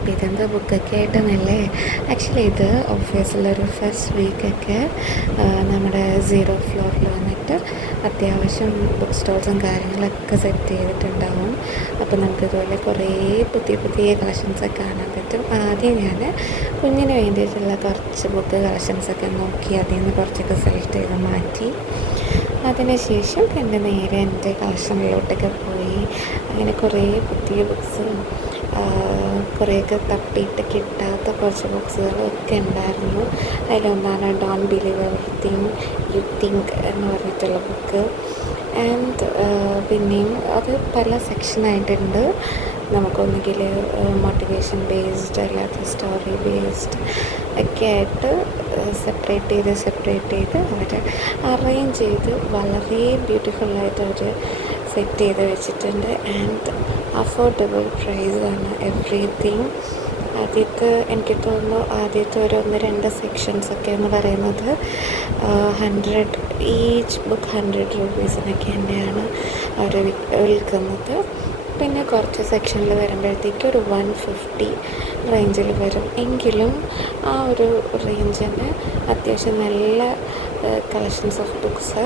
അപ്പോൾ ഇതെന്താ ബുക്കൊക്കെ ആയിട്ടെന്നല്ലേ. ആക്ച്വലി ഇത് ഓഫീസിലൊരു ഫസ്റ്റ് വീക്കൊക്കെ നമ്മുടെ സീറോ ഫ്ലോറിൽ വന്നിട്ട് അത്യാവശ്യം ബുക്ക് സ്റ്റോൾസും കാര്യങ്ങളൊക്കെ സെറ്റ് ചെയ്തിട്ടുണ്ടാവും. അപ്പോൾ നമുക്കിതുപോലെ കുറേ പുതിയ പുതിയ കളക്ഷൻസൊക്കെ കാണാൻ പറ്റും. ആദ്യം ഞാൻ കുഞ്ഞിന് വേണ്ടിയിട്ടുള്ള കുറച്ച് ബുക്ക് കളക്ഷൻസൊക്കെ നോക്കി അതിൽ നിന്ന് കുറച്ചൊക്കെ സെലക്ട് ചെയ്ത് മാറ്റി. അതിനുശേഷം പിന്നെ നേരെ എൻ്റെ കളക്ഷനിലോട്ടൊക്കെ പോയി. അങ്ങനെ കുറേ പുതിയ ബുക്സും കുറേയൊക്കെ തപ്പിയിട്ട് കിട്ടാത്ത കുറച്ച് ബുക്സുകളൊക്കെ ഉണ്ടായിരുന്നു. അതിലൊന്നാണ് don't believe everything you think എന്ന് പറഞ്ഞിട്ടുള്ള ബുക്ക്. ആൻഡ് പിന്നെയും അത് പല സെക്ഷനായിട്ടുണ്ട്. നമുക്കൊന്നുകിൽ മോട്ടിവേഷൻ ബേസ്ഡ് അല്ലാത്ത സ്റ്റോറി ബേസ്ഡ് ഒക്കെ ആയിട്ട് സെപ്പറേറ്റ് ചെയ്ത് അവർ അറേഞ്ച് ചെയ്ത് വളരെ ബ്യൂട്ടിഫുള്ളായിട്ട് അവർ സെറ്റ് ചെയ്ത് വെച്ചിട്ടുണ്ട്. ആൻഡ് അഫോർഡബിൾ പ്രൈസാണ് എവറിത്തിങ്. എനിക്ക് തോന്നുന്നു ആദ്യത്തെ ഒരു 1-2 സെക്ഷൻസൊക്കെ എന്ന് പറയുന്നത് 100 ഈച്ച് ബുക്ക് 100 രൂപീസിനൊക്കെ തന്നെയാണ് അവർ വിൽക്കുന്നത്. പിന്നെ കുറച്ച് സെക്ഷനിൽ വരുമ്പോഴത്തേക്ക് ഒരു 150 റേഞ്ചിൽ വരും. എങ്കിലും ആ ഒരു റേഞ്ചിന് അത്യാവശ്യം നല്ല കളക്ഷൻസ് ഓഫ് ബുക്സ്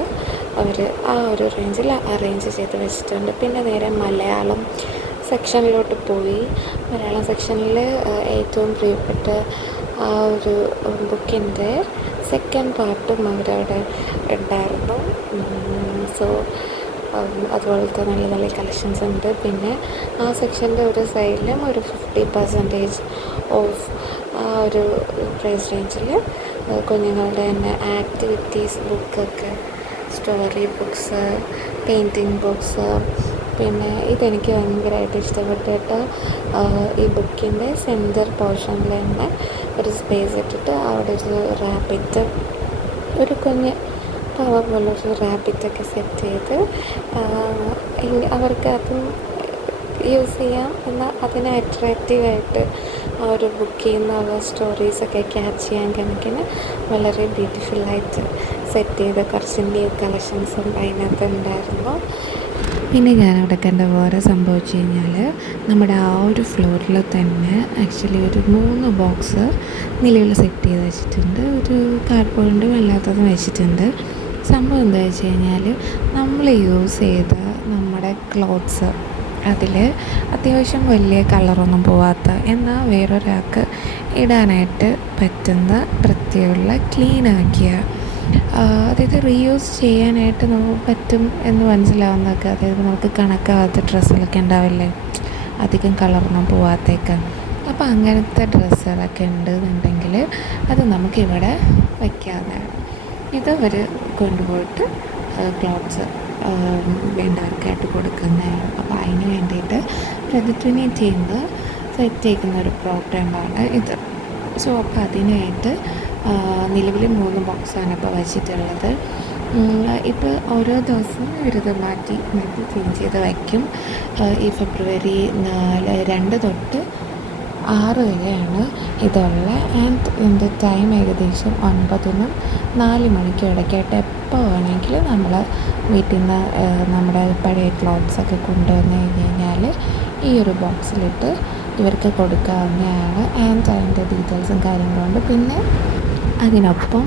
അവർ ആ ഒരു റേഞ്ചിൽ അറേഞ്ച് ചെയ്ത് വെച്ചിട്ടുണ്ട്. പിന്നെ നേരെ മലയാളം സെക്ഷനിലോട്ട് പോയി. മലയാളം സെക്ഷനിൽ ഏറ്റവും പ്രിയപ്പെട്ട ആ ഒരു ബുക്കിൻ്റെ സെക്കൻഡ് പാർട്ടും അവരവിടെ ഉണ്ടായിരുന്നു. സോ അതുപോലത്തെ നല്ല നല്ല കളക്ഷൻസ് ഉണ്ട്. പിന്നെ ആ സെക്ഷൻ്റെ ഒരു സൈഡിലും ഒരു 50% ഓഫ് ആ ഒരു പ്രൈസ് റേഞ്ചിൽ കുഞ്ഞുങ്ങളുടെ തന്നെ ആക്ടിവിറ്റീസ് ബുക്കൊക്കെ, സ്റ്റോറി ബുക്സ്, പെയിൻറ്റിങ് ബുക്സ്. പിന്നെ ഇതെനിക്ക് ഭയങ്കരമായിട്ട് ഇഷ്ടപ്പെട്ടിട്ട് ഈ ബുക്കിൻ്റെ സെൻറ്റർ പോർഷനിൽ തന്നെ ഒരു സ്പേസ് ഇട്ടിട്ട് അവിടെ ഒരു റാബിറ്റ്, ഒരു കുഞ്ഞ് പാവ പോലൊരു റാബിറ്റൊക്കെ സെറ്റ് ചെയ്ത് അവർക്ക് അതും യൂസ് ചെയ്യാം. എന്നാൽ അതിനെ അട്രാക്റ്റീവായിട്ട് ആ ഒരു ബുക്കിൽ നിന്നുള്ള സ്റ്റോറീസൊക്കെ ക്യാച്ച് ചെയ്യാൻ കണക്കിന് വളരെ ബ്യൂട്ടിഫുള്ളായിട്ട് സെറ്റ് ചെയ്ത കുറച്ച് ന്യൂ കളക്ഷൻസും അതിനകത്ത് ഉണ്ടായിരുന്നു. പിന്നെ ഞാനവിടെ കണ്ട വേറെ സംഭവിച്ചു കഴിഞ്ഞാൽ നമ്മുടെ ആ ഒരു ഫ്ലോറിൽ തന്നെ ആക്ച്വലി ഒരു 3 ബോക്സ് നിലവിൽ സെറ്റ് ചെയ്ത് വെച്ചിട്ടുണ്ട്. ഒരു കാർഡ്ബോർഡും അല്ലാത്തതും വെച്ചിട്ടുണ്ട്. സംഭവം എന്താ വെച്ച് കഴിഞ്ഞാൽ നമ്മൾ യൂസ് ചെയ്ത നമ്മുടെ ക്ലോത്ത്സ് അതിൽ അത്യാവശ്യം വലിയ കളറൊന്നും പോവാത്ത എന്നാൽ വേറൊരാൾക്ക് ഇടാനായിട്ട് പറ്റുന്ന വൃത്തിയുള്ള ക്ലീനാക്കിയ, അതായത് റീയൂസ് ചെയ്യാനായിട്ട് നമുക്ക് പറ്റും എന്ന് മനസ്സിലാവുന്നതൊക്കെ, അതായത് നമുക്ക് കണക്കാവാത്ത ഡ്രസ്സുകളൊക്കെ ഉണ്ടാവില്ലേ, അധികം കളറൊന്നും പോവാത്തേക്ക്. അപ്പോൾ അങ്ങനത്തെ ഡ്രസ്സുകളൊക്കെ ഉണ്ടെന്നുണ്ടെങ്കിൽ അത് നമുക്കിവിടെ വയ്ക്കാവുന്നതാണ്. ഇതവർ കൊണ്ടുപോയിട്ട് ക്ലോത്ത്സ് വേണ്ടവർക്കായിട്ട് കൊടുക്കുന്നതാണ്. അപ്പോൾ അതിന് വേണ്ടിയിട്ട് പ്രതിധ്വനി ചെയ്യുന്നത് സെറ്റ് ചെയ്യുന്ന ഒരു പ്രോഗ്രാമാണ് ഇത്. സോ അപ്പോൾ അതിനായിട്ട് നിലവിൽ 3 ബോക്സാണ് ഇപ്പോൾ വച്ചിട്ടുള്ളത്. ഇപ്പോൾ ഓരോ ദിവസവും ഇവരിത് മാറ്റി ചേഞ്ച് ചെയ്ത് വയ്ക്കും. ഈ ഫെബ്രുവരി 2 തൊട്ട് 6 വരെയാണ് ഇതുള്ള. ആൻഡ് ഇതിൻ്റെ ടൈം ഏകദേശം 9-നും 4 മണിക്കും ഇടയ്ക്കായിട്ട് എപ്പോൾ വേണമെങ്കിലും നമ്മൾ വീട്ടിൽ നിന്ന് നമ്മുടെ പഴയ ക്ലോത്ത്സൊക്കെ കൊണ്ടുവന്ന് കഴിഞ്ഞാൽ ഈ ഒരു ബോക്സിലിട്ട് ഇവർക്ക് കൊടുക്കാവുന്നതാണ്. ആൻഡ് അതിൻ്റെ ഡീറ്റെയിൽസും കാര്യങ്ങളുണ്ട്. പിന്നെ അതിനൊപ്പം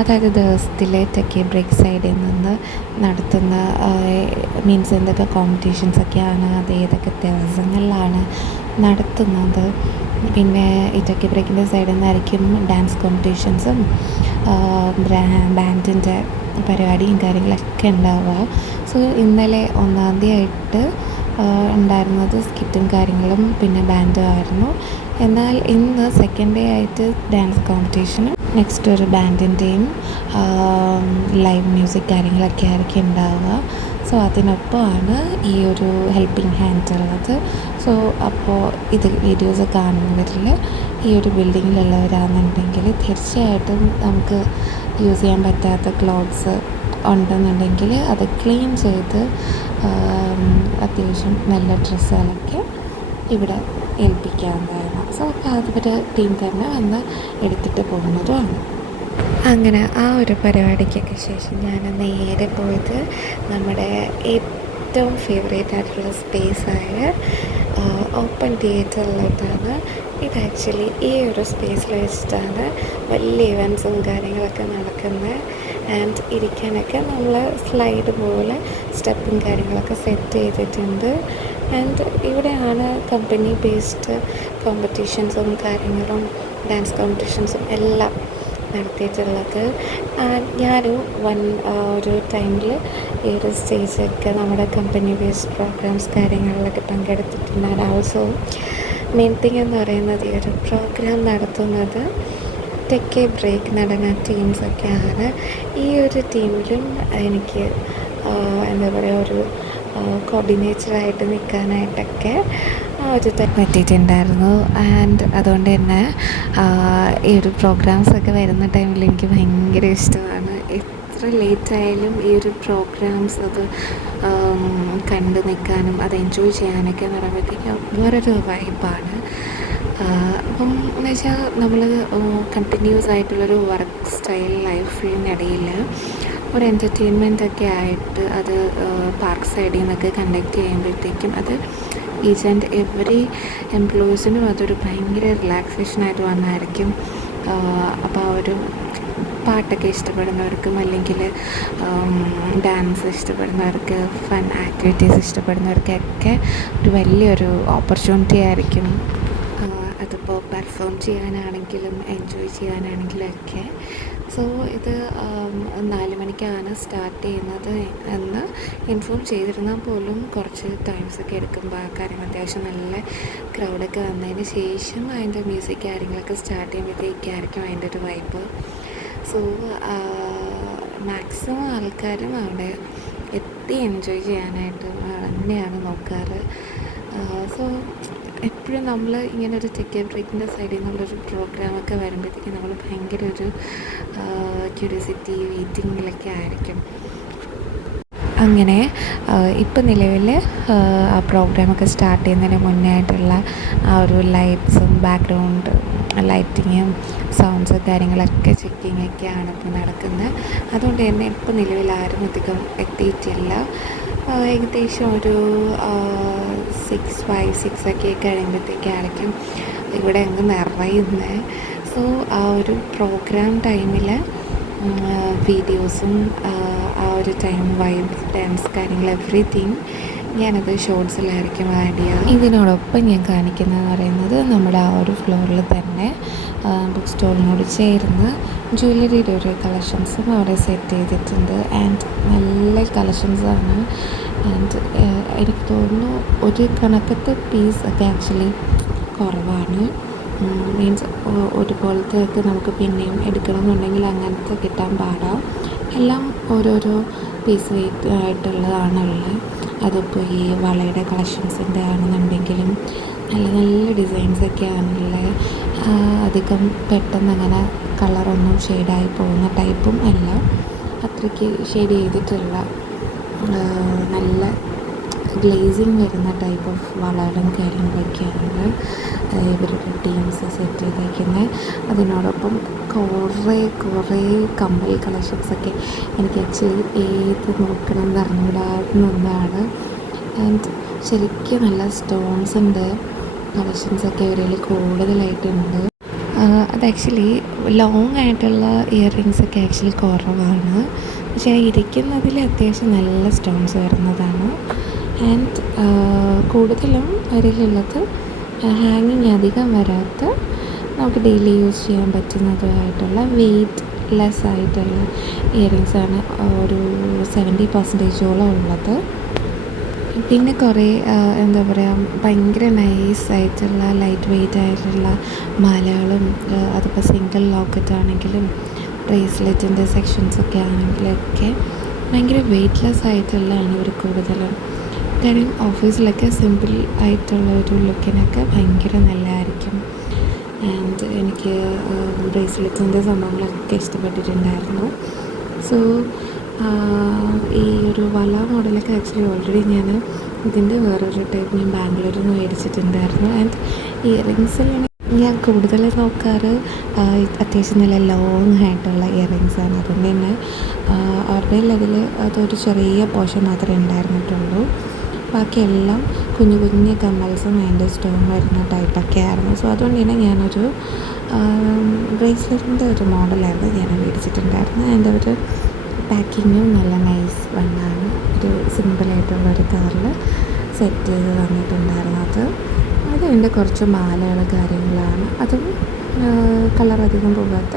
അതായത് ദിവസത്തിലെ ടെക്കി ബ്രേക്ക് സൈഡിൽ നിന്ന് നടത്തുന്ന മീൻസ് എന്തൊക്കെ കോമ്പറ്റീഷൻസൊക്കെയാണ്, അത് ഏതൊക്കെ ദിവസങ്ങളിലാണ് നടത്തുന്നത്. പിന്നെ ഈ ടെക്കി ബ്രേക്കിൻ്റെ സൈഡിൽ നിന്നായിരിക്കും ഡാൻസ് കോമ്പറ്റീഷൻസും ബാൻഡിൻ്റെ പരിപാടിയും കാര്യങ്ങളൊക്കെ ഉണ്ടാവുക. സോ ഇന്നലെ 1-ാം തീയതി ഉണ്ടായിരുന്നത് സ്കിറ്റും കാര്യങ്ങളും പിന്നെ ബാൻഡും ആയിരുന്നു. എന്നാൽ ഇന്ന് സെക്കൻഡ് ഡേ ആയിട്ട് ഡാൻസ് കോമ്പറ്റീഷനും നെക്സ്റ്റ് ഒരു ബാൻഡിൻ്റെയും ലൈവ് മ്യൂസിക് കാര്യങ്ങളൊക്കെ ആയിരിക്കും ഉണ്ടാവുക. സോ അതിനൊപ്പമാണ് ഈ ഒരു ഹെൽപ്പിംഗ് ഹാൻഡ് ഉള്ളത്. സോ അപ്പോൾ ഇത് വീഡിയോസ് കാണുന്നവരിൽ ഈ ഒരു ബിൽഡിങ്ങിലുള്ളവരാണെന്നുണ്ടെങ്കിൽ തീർച്ചയായിട്ടും നമുക്ക് യൂസ് ചെയ്യാൻ പറ്റാത്ത ക്ലോത്ത്സ് ഉണ്ടെന്നുണ്ടെങ്കിൽ അത് ക്ലീൻ ചെയ്ത് അത്യാവശ്യം നല്ല ഡ്രസ്സുകളൊക്കെ ഇവിടെ ഏൽപ്പിക്കാവുന്നതാണ്. സോ അപ്പോൾ അതൊരു ടീം തന്നെ വന്ന് എടുത്തിട്ട് പോകുന്നതുമാണ്. അങ്ങനെ ആ ഒരു പരിപാടിക്കൊക്കെ ശേഷം ഞാൻ നേരെ പോയത് നമ്മുടെ ഏറ്റവും ഫേവറേറ്റ് ആയിട്ടുള്ള സ്പേസായ ഓപ്പൺ തിയേറ്ററിലോട്ടാണ്. ഇത് ആക്ച്വലി ഈ ഒരു സ്പേസിൽ വെച്ചിട്ടാണ് വലിയ ഇവൻറ്റ്സും കാര്യങ്ങളൊക്കെ നടക്കുന്നത്. ആൻഡ് ഇരിക്കാനൊക്കെ നമ്മൾ സ്ലൈഡ് പോലെ സ്റ്റെപ്പും കാര്യങ്ങളൊക്കെ സെറ്റ് ചെയ്തിട്ടുണ്ട്. ആൻഡ് ഇവിടെയാണ് കമ്പനി ബേസ്ഡ് കോമ്പറ്റീഷൻസും കാര്യങ്ങളും ഡാൻസ് കോമ്പറ്റീഷൻസും എല്ലാം നടത്തിയിട്ടുള്ളത്. ഞാനും ഒരു ടൈമിൽ ഈ ഒരു സ്റ്റേജൊക്കെ നമ്മുടെ കമ്പനി ബേസ്ഡ് പ്രോഗ്രാംസ് കാര്യങ്ങളിലൊക്കെ പങ്കെടുത്തിട്ടുണ്ട്. ആൻഡ് ഓൾസോ മെയിൻ തിങ് എന്ന് പറയുന്നത് ഈ ഒരു പ്രോഗ്രാം നടത്തുന്നത് ടെക് എ ബ്രേക്ക് നടന ടീംസൊക്കെയാണ്. ഈ ഒരു ടീമിലും എനിക്ക് എന്താ പറയുക ഒരു കോർഡിനേറ്ററായിട്ട് നിൽക്കാനായിട്ടൊക്കെ ഒരു പറ്റിയിട്ടുണ്ടായിരുന്നു. ആൻഡ് അതുകൊണ്ട് തന്നെ ഈ ഒരു പ്രോഗ്രാംസൊക്കെ വരുന്ന ടൈമിൽ എനിക്ക് ഭയങ്കര ഇഷ്ടമാണ്. എത്ര ലേറ്റായാലും ഈ ഒരു പ്രോഗ്രാംസ് അത് കണ്ടു നിൽക്കാനും അത് എൻജോയ് ചെയ്യാനൊക്കെ എന്ന് പറയുമ്പോഴത്തേക്കും വേറൊരു വൈബാണ്. അപ്പം എന്ന് വെച്ചാൽ നമ്മൾ കണ്ടിന്യൂസ് ആയിട്ടുള്ളൊരു വർക്ക് സ്റ്റൈൽ ലൈഫിനിടയിൽ ഒരു എൻ്റർടൈൻമെൻറ്റൊക്കെ ആയിട്ട് അത് പാർക്ക് സൈഡിൽ നിന്നൊക്കെ കണ്ടക്ട് ചെയ്യുമ്പോഴത്തേക്കും അത് ഈച്ച് ആൻഡ് എവറി എംപ്ലോയീസിനും അതൊരു ഭയങ്കര റിലാക്സേഷനായിട്ട് വന്നായിരിക്കും. അപ്പോൾ ആ ഒരു പാട്ടൊക്കെ ഇഷ്ടപ്പെടുന്നവർക്കും അല്ലെങ്കിൽ ഡാൻസ് ഇഷ്ടപ്പെടുന്നവർക്ക് ഫൺ ആക്ടിവിറ്റീസ് ഇഷ്ടപ്പെടുന്നവർക്കൊക്കെ ഒരു വലിയൊരു ഓപ്പർച്യൂണിറ്റി ആയിരിക്കും. അതിപ്പോൾ പെർഫോം ചെയ്യാനാണെങ്കിലും എൻജോയ് ചെയ്യാനാണെങ്കിലും ഒക്കെ. സോ ഇത് 4 മണിക്കാണ് സ്റ്റാർട്ട് ചെയ്യുന്നത് എന്ന് ഇൻഫോം ചെയ്തിരുന്നാൽ പോലും കുറച്ച് ടൈംസൊക്കെ എടുക്കുമ്പോൾ ആ കാര്യങ്ങൾ അത്യാവശ്യം നല്ല ക്രൗഡൊക്കെ വന്നതിന് ശേഷം അതിൻ്റെ മ്യൂസിക് കാര്യങ്ങളൊക്കെ സ്റ്റാർട്ട് ചെയ്യുമ്പോഴത്തേക്കായിരിക്കും അതിൻ്റെ ഒരു വൈബ്. സോ മാക്സിമം ആൾക്കാരും അവിടെ എത്തി എൻജോയ് ചെയ്യാനായിട്ട് തന്നെയാണ് നോക്കാറ്. സോ എപ്പോഴും നമ്മൾ ഇങ്ങനെ ഒരു ടെക് എ ബ്രേക്കിൻ്റെ സൈഡിൽ നിന്നുള്ളൊരു പ്രോഗ്രാമൊക്കെ വരുമ്പോഴത്തേക്കും നമ്മൾ ഭയങ്കര ഒരു ക്യൂരിയോസിറ്റി വെയിറ്റിങ്ങിലൊക്കെ ആയിരിക്കും. അങ്ങനെ ഇപ്പം നിലവിൽ ആ പ്രോഗ്രാമൊക്കെ സ്റ്റാർട്ട് ചെയ്യുന്നതിന് മുന്നേ ആയിട്ടുള്ള ആ ഒരു ലൈറ്റ്സും ബാക്ക്ഗ്രൗണ്ട് ലൈറ്റിങ്ങും സൗണ്ട്സ് കാര്യങ്ങളൊക്കെ ചെക്കിങ്ങൊക്കെയാണ് ഇപ്പോൾ നടക്കുന്നത്. അതുകൊണ്ട് തന്നെ ഇപ്പോൾ നിലവിൽ ആരും അധികം എത്തിയിട്ടില്ല. ഏകദേശം ഒരു 6 ഒക്കെ കഴിയുമ്പോഴത്തേക്കായിരിക്കും ഇവിടെ അങ്ങ് നിറയുന്നത്. സോ ആ ഒരു പ്രോഗ്രാം ടൈമിൽ വീഡിയോസും ആ ഒരു ടൈം വൈബ് ഡാൻസ് കാര്യങ്ങൾ എവറിത്തിങ് ഞാനത് ഷോർട്സിലായിരിക്കും ആഡ് ചെയ്യുക. ഇതിനോടൊപ്പം ഞാൻ കാണിക്കുന്നതെന്ന് പറയുന്നത് നമ്മുടെ ആ ഒരു ഫ്ലോറിൽ തന്നെ ബുക്ക് സ്റ്റോളിനോട് ചേർന്ന് ജ്വല്ലറിയുടെ ഒരു കളക്ഷൻസും അവിടെ സെറ്റ് ചെയ്തിട്ടുണ്ട്. ആൻഡ് നല്ല കളക്ഷൻസാണ്. ആൻഡ് എനിക്ക് തോന്നുന്നു ഒരു കണക്കത്തെ പീസ് ഒക്കെ ആക്ച്വലി കുറവാണ്. മീൻസ് ഒരുപോലത്തെ ഒക്കെ നമുക്ക് പിന്നെയും എടുക്കണമെന്നുണ്ടെങ്കിൽ അങ്ങനത്തെ കിട്ടാൻ പാടാം. എല്ലാം ഓരോരോ പീസ് വെയിറ്റ് ആയിട്ടുള്ളതാണുള്ളത്. അതിപ്പോൾ ഈ വളയുടെ കളക്ഷൻസിൻ്റെ ആണെന്നുണ്ടെങ്കിലും നല്ല നല്ല ഡിസൈൻസൊക്കെ ആണുള്ളത്. അധികം പെട്ടെന്ന് അങ്ങനെ കളറൊന്നും ഷെയ്ഡായി പോകുന്ന ടൈപ്പും അല്ല. അത്രയ്ക്ക് ഷെയ്ഡ് ചെയ്തിട്ടുള്ള നല്ല ഗ്ലേസിങ് വരുന്ന ടൈപ്പ് ഓഫ് വളകളും കാര്യങ്ങളൊക്കെയാണ് ഇവരുടെ ടീംസ് സെറ്റ് ചെയ്തേക്കുന്നത്. അതിനോടൊപ്പം കുറേ കമ്മൽ കളക്ഷൻസൊക്കെ എനിക്ക് ആക്ച്വലി ഏത് നോക്കണം എന്ന് അറിഞ്ഞുകൂടാവുന്നതാണ്. ആൻഡ് ശരിക്കും നല്ല സ്റ്റോൺസിൻ്റെ കളക്ഷൻസൊക്കെ ഇവരിൽ കൂടുതലായിട്ടുണ്ട്. അത് ആക്ച്വലി ലോങ് ആയിട്ടുള്ള ഇയറിങ്സൊക്കെ ആക്ച്വലി കുറവാണ്. പക്ഷേ ഇരിക്കുന്നതിൽ അത്യാവശ്യം നല്ല സ്റ്റോൺസ് വരുന്നതാണ്. ആൻഡ് കൂടുതലും അവരിലുള്ളത് ഹാങ്ങിങ് അധികം വരാത്ത നമുക്ക് ഡെയിലി യൂസ് ചെയ്യാൻ പറ്റുന്നതുമായിട്ടുള്ള വെയ്റ്റ് ലെസ് ആയിട്ടുള്ള ഇയറിങ്സാണ് ഒരു 70% ഉള്ളത്. പിന്നെ കുറേ എന്താ പറയുക ഭയങ്കര നൈസായിട്ടുള്ള ലൈറ്റ് വെയ്റ്റ് ആയിട്ടുള്ള മാലകളും അതിപ്പോൾ സിംഗിൾ ലോക്കറ്റ് ആണെങ്കിലും ബ്രേസ്ലെറ്റിൻ്റെ സെക്ഷൻസൊക്കെ ആണെങ്കിലൊക്കെ ഭയങ്കര വെയ്റ്റ്ലെസ് ആയിട്ടുള്ളതാണ് ഇവർ കൂടുതലും. കാര്യം ഓഫീസിലൊക്കെ സിമ്പിൾ ആയിട്ടുള്ള ഒരു ലുക്കിനൊക്കെ ഭയങ്കര നല്ലതായിരിക്കും. ആൻഡ് എനിക്ക് ബ്രേസ്ലെറ്റിൻ്റെ സംഭവങ്ങളൊക്കെ ഇഷ്ടപ്പെട്ടിട്ടുണ്ടായിരുന്നു. സോ ഈ ഒരു വള മോഡലൊക്കെ ആക്ച്വലി ഓൾറെഡി ഞാൻ ഇതിൻ്റെ വേറൊരു ടൈപ്പ് ഞാൻ ബാംഗ്ലൂരിൽ നിന്ന് മേടിച്ചിട്ടുണ്ടായിരുന്നു. ആൻഡ് ഇയറിങ്സിൽ ഞാൻ കൂടുതൽ നോക്കാറ് അത്യാവശ്യം നല്ല ലോങ് ആയിട്ടുള്ള ഇയറിങ്സാണ്. അതുകൊണ്ട് തന്നെ അവരുടെ അതിൽ അതൊരു ചെറിയ പോർഷൻ മാത്രമേ ഉണ്ടായിരുന്നിട്ടുള്ളൂ. ബാക്കിയെല്ലാം കുഞ്ഞു കുഞ്ഞു കമ്മൽസും അതിൻ്റെ സ്റ്റോൺ വരുന്ന ടൈപ്പൊക്കെ ആയിരുന്നു. സോ അതുകൊണ്ട് തന്നെ ഞാനൊരു ബ്രേസ്ലെറ്റിൻ്റെ ഒരു മോഡലായിരുന്നു ഞാൻ മേടിച്ചിട്ടുണ്ടായിരുന്നത്. അതിൻ്റെ ഒരു പാക്കിങ്ങും നല്ല നൈസ് വണ്ണാണ്. ഒരു സിമ്പിളായിട്ടുള്ളൊരു കളറിൽ സെറ്റ് ചെയ്ത് തന്നിട്ടുണ്ടായിരുന്നു. അത് എൻ്റെ കുറച്ച് മാലകൾ കാര്യങ്ങളാണ്. അതും കളർ അധികം പോകാത്ത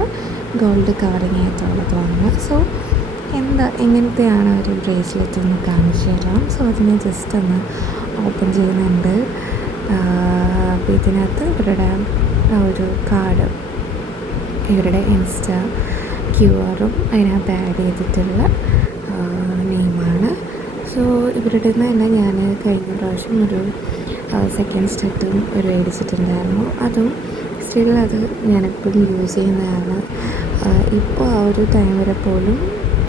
ഗോൾഡ് കവറിങ് ആയിട്ടുള്ളതാണ്. സോ എങ്ങനത്തെയാണ് ഒരു ബ്രേസ്ലെറ്റ് ഒന്ന് കാണിച്ചു തരാം. സോ അതിനെ ജസ്റ്റ് ഒന്ന് ഓപ്പൺ ചെയ്യുന്നുണ്ട്. അപ്പോൾ ഇതിനകത്ത് ഇവരുടെ ഒരു കാർഡ്, ഇവരുടെ ഇൻസ്റ്റാ QR-ഉം അതിനകത്ത് ആഡ് ചെയ്തിട്ടുള്ള നെയിമാണ്. സോ ഇവരുടെ നിന്ന് തന്നെ ഞാൻ കഴിഞ്ഞ പ്രാവശ്യം ഒരു സെക്കൻഡ് സ്റ്റെറ്റും ഒരു മേടിച്ചിട്ടുണ്ടായിരുന്നു. അതും സ്റ്റിൽ അത് ഞാനെപ്പോഴും യൂസ് ചെയ്യുന്നതാണ്. ഇപ്പോൾ ആ ഒരു ടൈം വരെ പോലും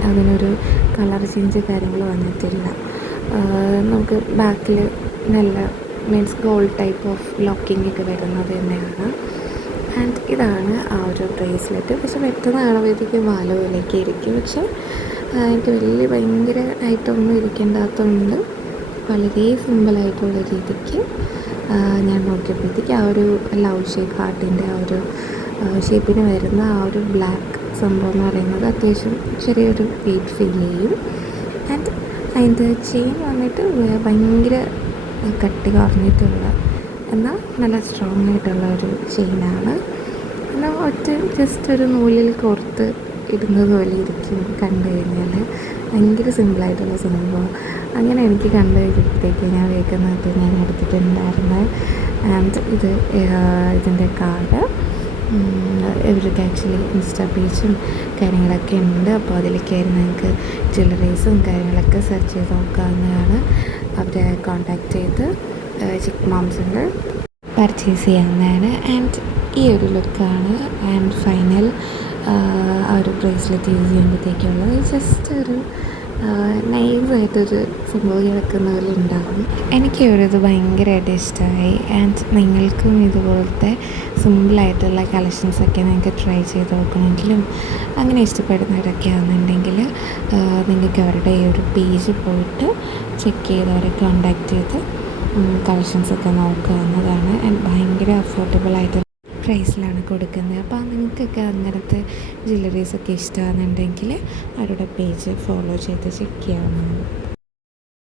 അതിനൊരു കളർ ചേഞ്ച് കാര്യങ്ങൾ വന്നിട്ടില്ല. നമുക്ക് ബാക്കിൽ നല്ല means gold type of locking ഒക്കെ വരുന്നത് തന്നെയാണ്. ആൻഡ് ഇതാണ് ആ ഒരു ബ്രേസ്ലെറ്റ്. പക്ഷെ പെട്ടെന്ന് കാണുമ്പോഴത്തേക്ക് മാല പോലെയൊക്കെ ഇരിക്കും. പക്ഷെ എനിക്ക് ഭയങ്കര ആയിട്ടൊന്നും ഇരിക്കേണ്ടാത്തതുകൊണ്ട് വളരെ സിമ്പിളായിട്ടുള്ള രീതിക്ക് ഞാൻ നോക്കിയപ്പോഴത്തേക്ക് ആ ഒരു ലവ് ഷേപ്പ് ഹാർട്ടിൻ്റെ ആ ഒരു ഷേപ്പിന് വരുന്ന ആ ഒരു ബ്ലാക്ക് സംഭവം എന്ന് പറയുന്നത് അത്യാവശ്യം ചെറിയൊരു വെയിറ്റ് ഫീൽ ചെയ്യും. ആൻഡ് അതിൻ്റെ ചെയിൻ വന്നിട്ട് ഭയങ്കര കട്ടി കുറഞ്ഞിട്ടുള്ള എന്നാൽ നല്ല സ്ട്രോങ് ആയിട്ടുള്ള ഒരു ചെയിനാണ്. എന്നാൽ ജസ്റ്റ് ഒരു നൂലിൽ കോർത്ത് ഇടുന്നത് പോലെ ഇരിക്കും കണ്ടു കഴിഞ്ഞാൽ. ഭയങ്കര സിമ്പിളായിട്ടുള്ള സംഭവം. അങ്ങനെ എനിക്ക് കണ്ടു കഴിഞ്ഞപ്പോഴത്തേക്ക് ഞാൻ വേഗം ഞാൻ എടുത്തിട്ടുണ്ടായിരുന്നത്. ആൻഡ് ഇതിൻ്റെ കാർഡ് ഇവർക്ക് ആക്ച്വലി ഇൻസ്റ്റാ പേജും കാര്യങ്ങളൊക്കെ ഉണ്ട്. അപ്പോൾ അതിലേക്കായിരുന്നു നിങ്ങൾക്ക് ജ്വല്ലറീസും കാര്യങ്ങളൊക്കെ സെർച്ച് ചെയ്ത് നോക്കാവുന്നതാണ്. അവരെ കോൺടാക്റ്റ് ചെയ്ത് ചിക്ക് മോംസിൻ്റെ പർച്ചേസ് ചെയ്യാവുന്നതാണ്. ആൻഡ് ഈ ഒരു ലുക്കാണ് ആൻഡ് ഫൈനൽ ആ ഒരു ബ്രേസ്ലെറ്റ് യൂസ് ചെയ്യുമ്പോഴത്തേക്കുള്ളത്. ജസ്റ്റ് ഒരു നൈസായിട്ടൊരു സംഭവം കിടക്കുന്ന പോലെ ഉണ്ടാകും. എനിക്ക് ഇത് ഭയങ്കരമായിട്ട് ഇഷ്ടമായി. ആൻഡ് നിങ്ങൾക്കും ഇതുപോലത്തെ സിമ്പിളായിട്ടുള്ള കളക്ഷൻസൊക്കെ നിങ്ങൾക്ക് ട്രൈ ചെയ്ത് നോക്കണമെങ്കിലും അങ്ങനെ ഇഷ്ടപ്പെടുന്നവരൊക്കെ ആണെന്നുണ്ടെങ്കിൽ നിങ്ങൾക്ക് അവരുടെ ഈ ഒരു പേജ് പോയിട്ട് ചെക്ക് ചെയ്ത് അവരെ കോണ്ടാക്ട് ചെയ്ത് കളക്ഷൻസൊക്കെ നോക്കാവുന്നതാണ്. ആൻഡ് ഭയങ്കര അഫോർഡബിളായിട്ട് പ്രൈസിലാണ് കൊടുക്കുന്നത്. അപ്പോൾ നിങ്ങൾക്കൊക്കെ അങ്ങനത്തെ ജ്വല്ലറീസൊക്കെ ഇഷ്ടമാണെന്നുണ്ടെങ്കിൽ അവരുടെ പേജ് ഫോളോ ചെയ്ത് ചെക്ക് ചെയ്യാവുന്നതാണ്.